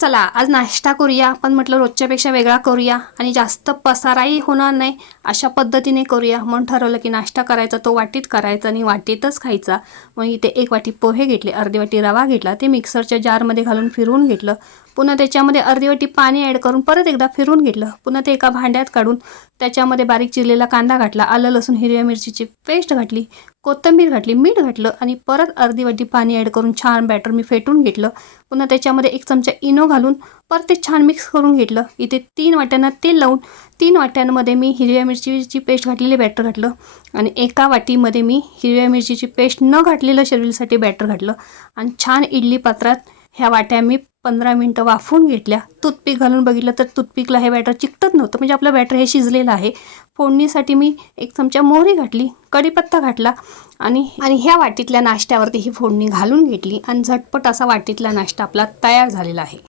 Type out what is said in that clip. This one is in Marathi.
चला आज नाश्ता करूया, पण म्हटलं रोजच्यापेक्षा वेगळा करूया आणि जास्त पसाराही होणार नाही अशा पद्धतीने करूया. म्हणून ठरवलं की नाश्ता करायचा तो वाटीत करायचा आणि वाटीतच खायचा. मग इथे 1 वाटी पोहे घेतले, अर्धी वाटी रवा घेतला, ते मिक्सरच्या जारमध्ये घालून फिरवून घेतलं. पुन्हा त्याच्यामध्ये अर्धी वाटी पाणी ॲड करून परत एकदा फिरवून घेतलं. पुन्हा ते एका भांड्यात काढून त्याच्यामध्ये बारीक चिरलेला कांदा घातला, आलं लसूण हिरव्या मिरचीची पेस्ट घातली, कोथिंबीर घातली, मीठ घातलं आणि परत अर्धी वाटी पाणी ॲड करून छान बॅटर मी फेटून घेतलं. पुन्हा त्याच्यामध्ये 1 चमचा इनो घालून परत ते छान मिक्स करून घेतलं. इथे 3 वाट्यांना तेल लावून 3 वाट्यांमध्ये मी हिरव्या मिरचीची पेस्ट घातलेली बॅटर घातलं आणि एका वाटीमध्ये मी हिरव्या मिरचीची पेस्ट न घातलेलं शर्विलसाठी बॅटर घातलं आणि छान इडली पात्रात ह्या वाट्या मी 15 मिनटं वाफवून घेतल्या. टूथपिक घालून बघितलं तर टूथपिकला हे बॅटर चिकटत नव्हतं, म्हणजे आपलं बॅटर हे शिजलेलं आहे. फोडणीसाठी मी 1 चमचा मोहरी घातली, कढीपत्ता घातला आणि ह्या वाटीतल्या नाश्त्यावरती ही फोडणी घालून घेतली आणि झटपट असा वाटीतला नाश्ता आपला तयार झालेला आहे.